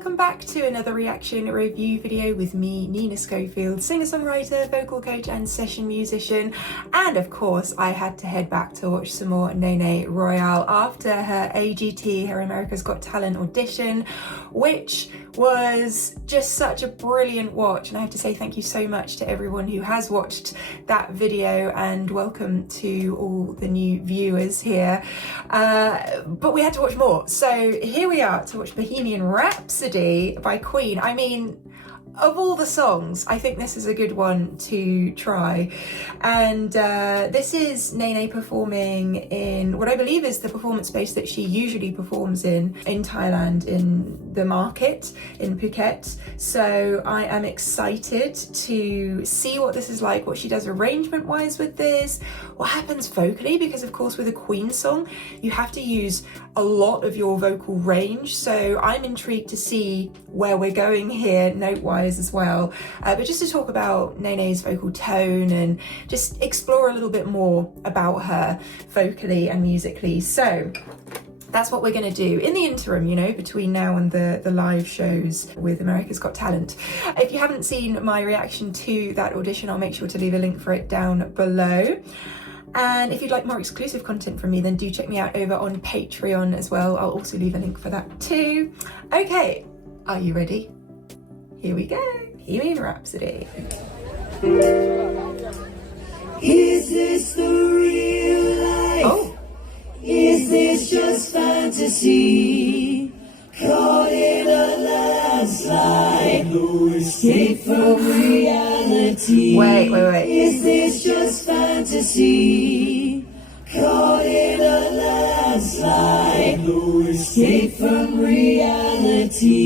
welcome back to another reaction review video with me, Nina Schofield, singer-songwriter, vocal coach and session musician. And of course I had to head back to watch some more Nene Royal after her AGT, her America's Got Talent audition, which was just such a brilliant watch. And I have to say thank you so much to everyone who has watched that video, and welcome to all the new viewers here. But we had to watch more, so here we are to watch Bohemian Rhapsody by Queen. I mean, of all the songs, I think this is a good one to try. And this is Nene performing in what I believe is the performance space that she usually performs in Thailand, in the market in Phuket. So I am excited to see what this is like, what she does arrangement wise with this, what happens vocally, because of course with a Queen song you have to use a lot of your vocal range. So I'm intrigued to see where we're going here note wise as well, but just to talk about Nene's vocal tone and just explore a little bit more about her vocally and musically. So that's what we're going to do in the interim, you know, between now and the live shows with America's Got Talent. If you haven't seen my reaction to that audition, I'll make sure to leave a link for it down below. And if you'd like more exclusive content from me, then do check me out over on Patreon as well. I'll also leave a link for that too. Okay, are you ready? Here we go. Bohemian Rhapsody. Is this the real life? Oh. Is this just fantasy? Caught in a landslide, no escape from reality. Wait. Is this just fantasy? Caught in a landslide, no escape from reality.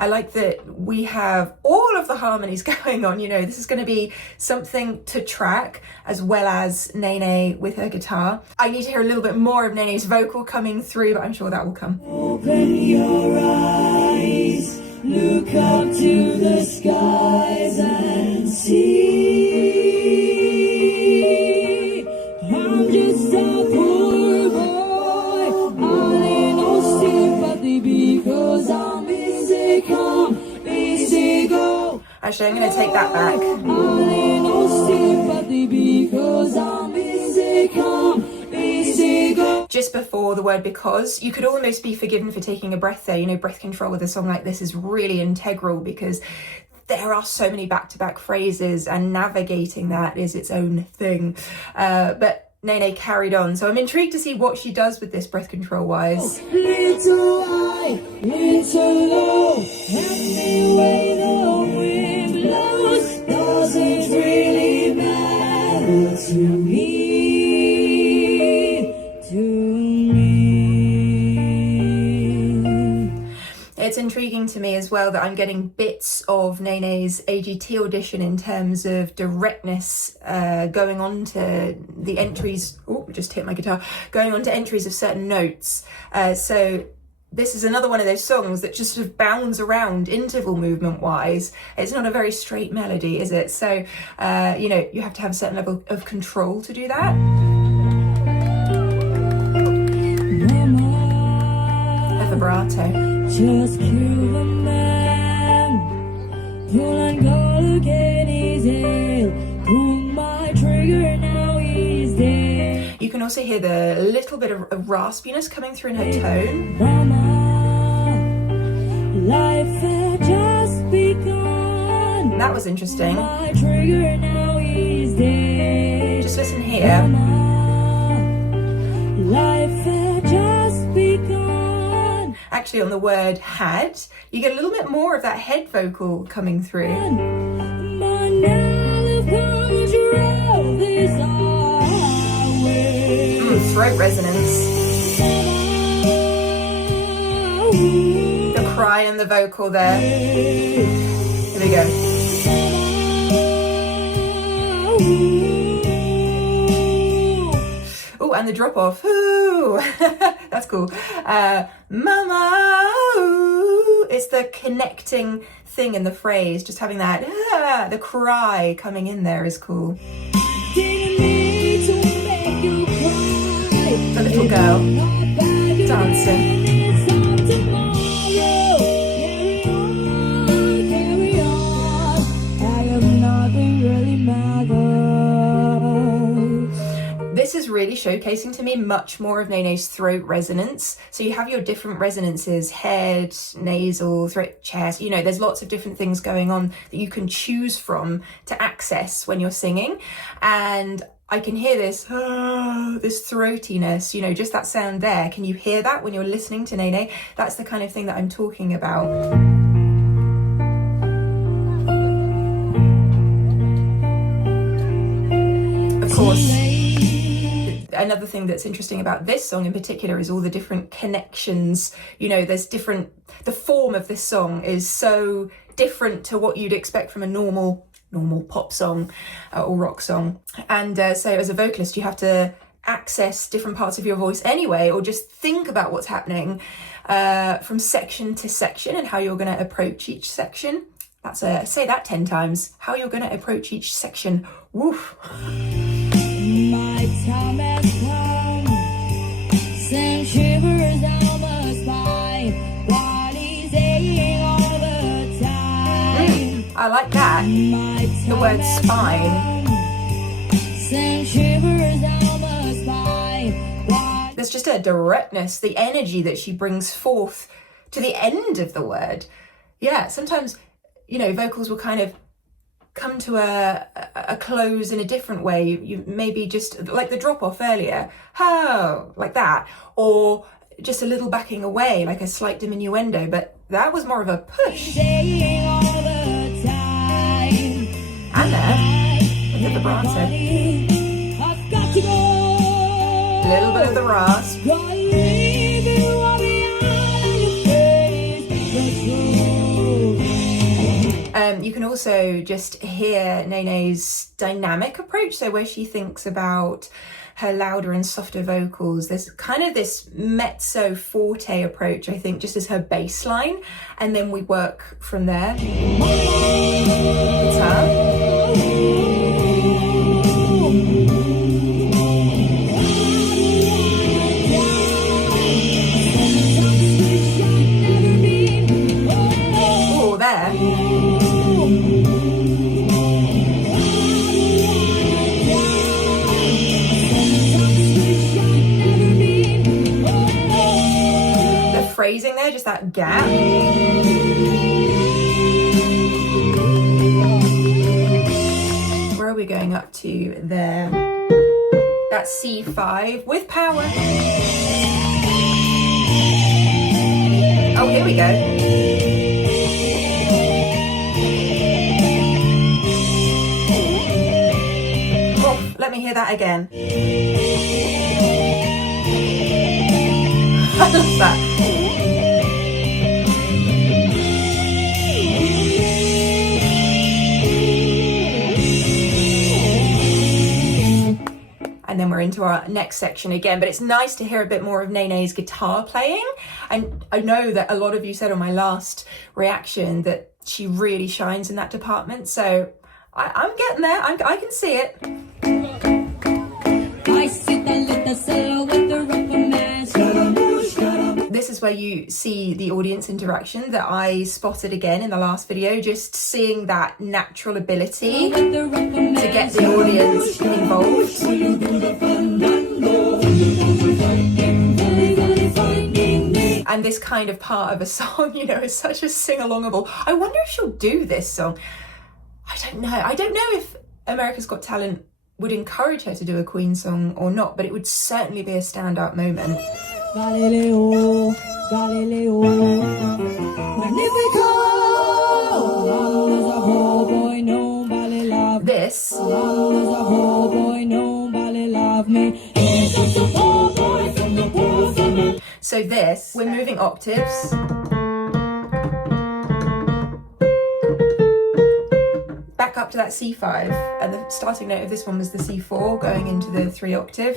I like that we have all of the harmonies going on, you know, this is going to be something to track, as well as Nene with her guitar. I need to hear a little bit more of Nene's vocal coming through, but I'm sure that will come. Open your eyes, look up to the skies and see. I'm just a poor boy, I need no sympathy because I'm Actually, I'm going to take that back. Just before the word because, you could almost be forgiven for taking a breath there. You know, breath control with a song like this is really integral because there are so many back-to-back phrases and navigating that is its own thing. But Nene carried on, so I'm intrigued to see what she does with this breath control wise. Little high, little low, anyway the wind blows, doesn't really matter to me, It's intriguing to me as well that I'm getting bits of Nene's AGT audition in terms of directness, going on to the entries. Oh, just hit my guitar. Going on to entries of certain notes. So this is another one of those songs that just sort of bounds around interval movement wise. It's not a very straight melody, is it? So, you know, you have to have a certain level of control to do that. A vibrato. Just kill the man, pull and go, look at his head, pull my trigger, now he's dead. You can also hear the little bit of raspiness coming through in her tone. Mama, life had just begun. That was interesting. My trigger, now he's dead. Just listen here. Mama, life had just begun. Actually, on the word had, you get a little bit more of that head vocal coming through. Throat resonance. The cry and the vocal there. Here we go. Oh, and the drop off. Ooh. That's cool. Mama, ooh. It's the connecting thing in the phrase, just having that, the cry coming in there is cool. The little girl dancing. showcasing to me much more of Nene's throat resonance. So you have your different resonances, head, nasal, throat, chest, you know, there's lots of different things going on that you can choose from to access when you're singing. And I can hear this, this throatiness, you know, just that sound there. Can you hear that when you're listening to Nene? That's the kind of thing that I'm talking about. Of course, another thing that's interesting about this song in particular is all the different connections. You know, there's different, the form of this song is so different to what you'd expect from a normal pop song or rock song. And so as a vocalist, you have to access different parts of your voice anyway, or just think about what's happening from section to section and how you're going to approach each section. That's say that 10 times, how you're going to approach each section. Woof. My time has come, send shivers down the spine, body's aching all the time. I like that. The word spine. Send shivers down the spine. There's just a directness, the energy that she brings forth to the end of the word. Yeah, sometimes, you know, vocals will kind of come to a close in a different way. You maybe just like the drop off earlier, like that, or just a little backing away, like a slight diminuendo, but that was more of a push. And there, look at the vibrato. A little bit of the rasp. You can also just hear Nene's dynamic approach, so where she thinks about her louder and softer vocals. There's kind of this mezzo forte approach, I think, just as her bass line, and then we work from there. Guitar. Phrasing there, just that gap. Where are we going up to there? That's C5 with power. Oh, here we go. Oh, let me hear that again. I love that. And then we're into our next section again, but it's nice to hear a bit more of Nene's guitar playing. And I know that a lot of you said on my last reaction that she really shines in that department. So I'm getting there. I can see it. This is where you see the audience interaction that I spotted again in the last video, just seeing that natural ability to get the audience involved. And this kind of part of a song, you know, is such a sing-alongable. I wonder if she'll do this song. I don't know. I don't know if America's Got Talent would encourage her to do a Queen song or not, but it would certainly be a standout moment. Galileo, Galileo, Magnifico. This so this, we're moving octaves. Back up to that C5, and the starting note of this one was the C4 going into the 3 octave.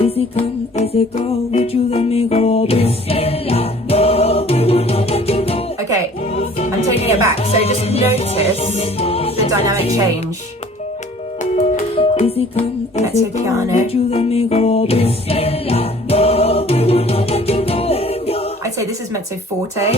Easy come, easy go, would you let me go? Okay, I'm taking it back, so just notice the dynamic change. Easy come, Mezzo easy go, piano. would you let me go? I'd say this is mezzo forte.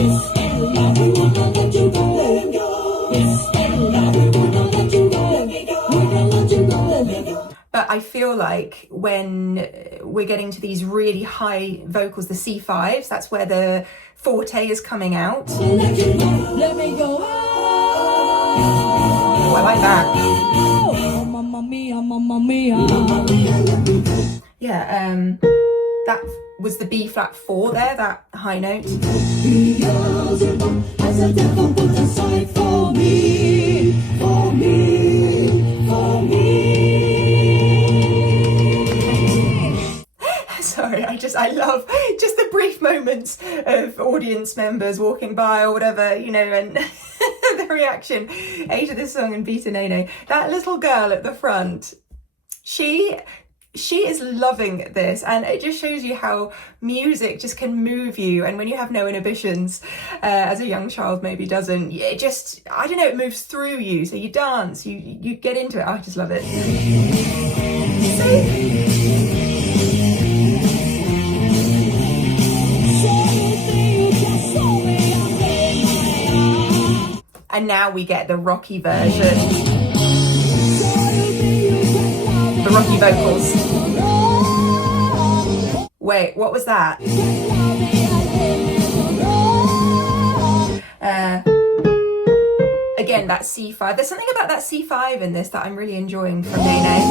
I feel like when we're getting to these really high vocals, the C5s, that's where the forte is coming out. Let me go. Oh, I like that. Oh, mamma mia, mamma mia. Yeah, that was the B flat 4 there, that high note. As the devil put aside for me, for me, for me. Sorry, I love just the brief moments of audience members walking by or whatever, you know, and the reaction, A to this song and B to Nene. That little girl at the front, she is loving this, and it just shows you how music just can move you, and when you have no inhibitions, as a young child maybe doesn't, it just, I don't know, it moves through you, so you dance, you get into it. I just love it. And now we get the rocky version, the rocky vocals. Wait, what was that? Again, that C5. There's something about that C5 in this that I'm really enjoying from Nene.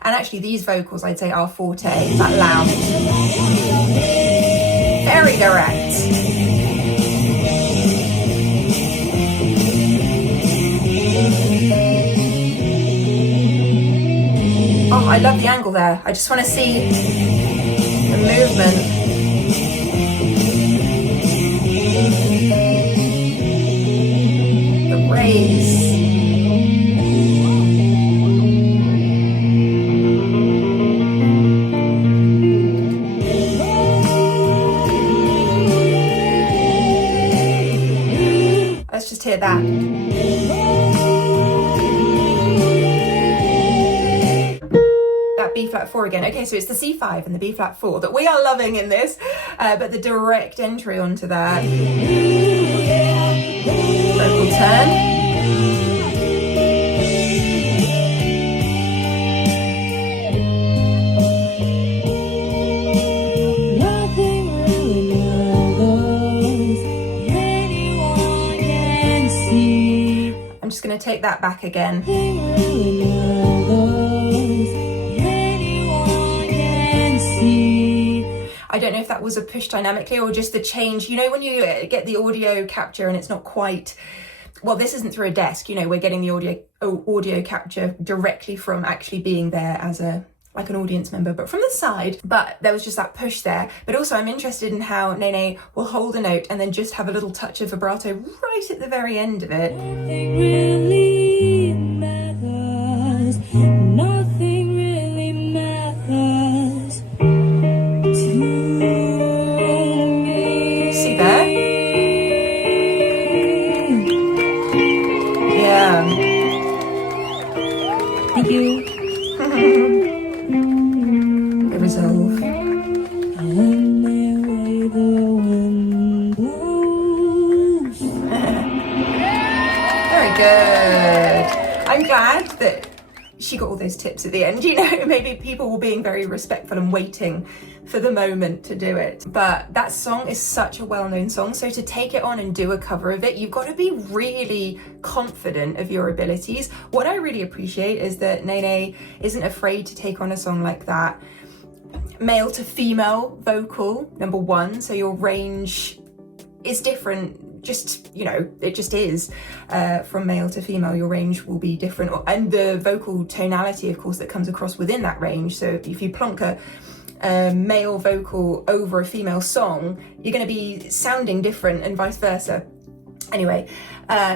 And actually these vocals, I'd say, are forte, that loud. Very direct. Oh, I love the angle there. I just want to see the movement. The raise. Let's just hear that. That B flat 4 again. Okay, so it's the C5 and the B flat 4 that we are loving in this, but the direct entry onto that vocal turn. I'm just going to take that back again. I don't know if that was a push dynamically or just the change. You know, when you get the audio capture and it's not quite, well, this isn't through a desk, you know, we're getting the audio capture directly from actually being there as like an audience member, but from the side. But there was just that push there. But also I'm interested in how Nene will hold a note and then just have a little touch of vibrato right at the very end of it. Nothing really matters. Nothing really matters to me. See there? Yeah. Thank you. The resolve. And the way the wind blows. Very good. I'm glad that she got all those tips at the end. You know, maybe people were being very respectful and waiting for the moment to do it. But that song is such a well-known song, so to take it on and do a cover of it, you've got to be really confident of your abilities. What I really appreciate is that Nene isn't afraid to take on a song like that. Male to female vocal, number one, so your range is different. Just, you know, it just is. From male to female, your range will be different, and the vocal tonality, of course, that comes across within that range. So if you plonk a male vocal over a female song, you're going to be sounding different, and vice versa. Anyway,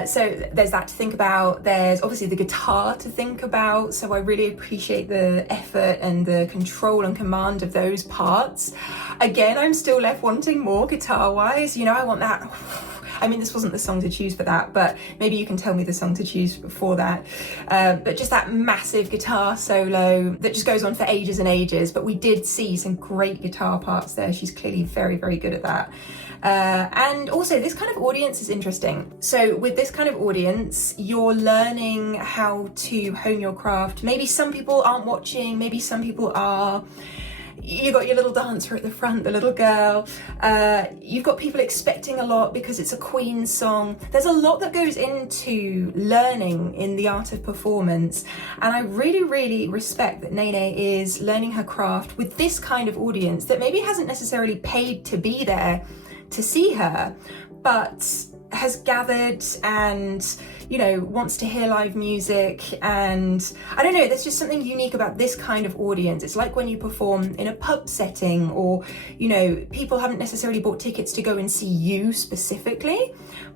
so there's that to think about. There's obviously the guitar to think about. So I really appreciate the effort and the control and command of those parts. Again, I'm still left wanting more guitar-wise. You know, I want that. I mean, this wasn't the song to choose for that, but maybe you can tell me the song to choose for that. But just that massive guitar solo that just goes on for ages and ages. But we did see some great guitar parts there. She's clearly very, very good at that. And also this kind of audience is interesting. So with this kind of audience, you're learning how to hone your craft. Maybe some people aren't watching, maybe some people are. You got your little dancer at the front, the little girl. You've got people expecting a lot because it's a Queen song. There's a lot that goes into learning in the art of performance. And I really, really respect that Nene is learning her craft with this kind of audience that maybe hasn't necessarily paid to be there to see her, but has gathered and, you know, wants to hear live music. And I don't know, there's just something unique about this kind of audience. It's like when you perform in a pub setting, or, you know, people haven't necessarily bought tickets to go and see you specifically,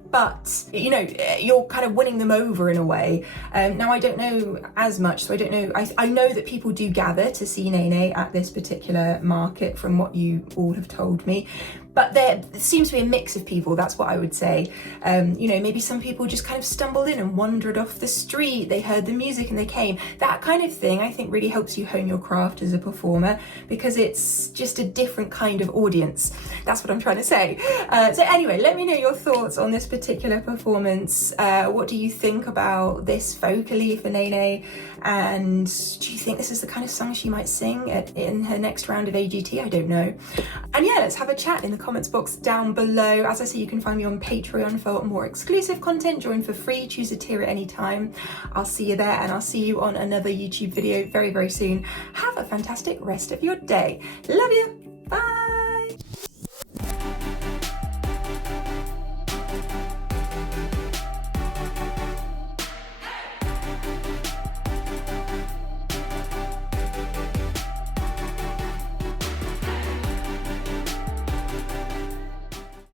but, you know, you're kind of winning them over in a way. Now, I don't know as much, so I don't know. I know that people do gather to see Nene at this particular market from what you all have told me. But there seems to be a mix of people, that's what I would say. You know, maybe some people just kind of stumbled in and wandered off the street. They heard the music and they came. That kind of thing, I think, really helps you hone your craft as a performer, because it's just a different kind of audience. That's what I'm trying to say. So anyway, let me know your thoughts on this particular performance. What do you think about this vocally for Nene? And do you think this is the kind of song she might sing in her next round of AGT? I don't know. And yeah, let's have a chat in the comments box down below. As I say, you can find me on Patreon for more exclusive content. Join for free, choose a tier at any time. I'll see you there, and I'll see you on another YouTube video very, very soon. Have a fantastic rest of your day. Love you. Bye.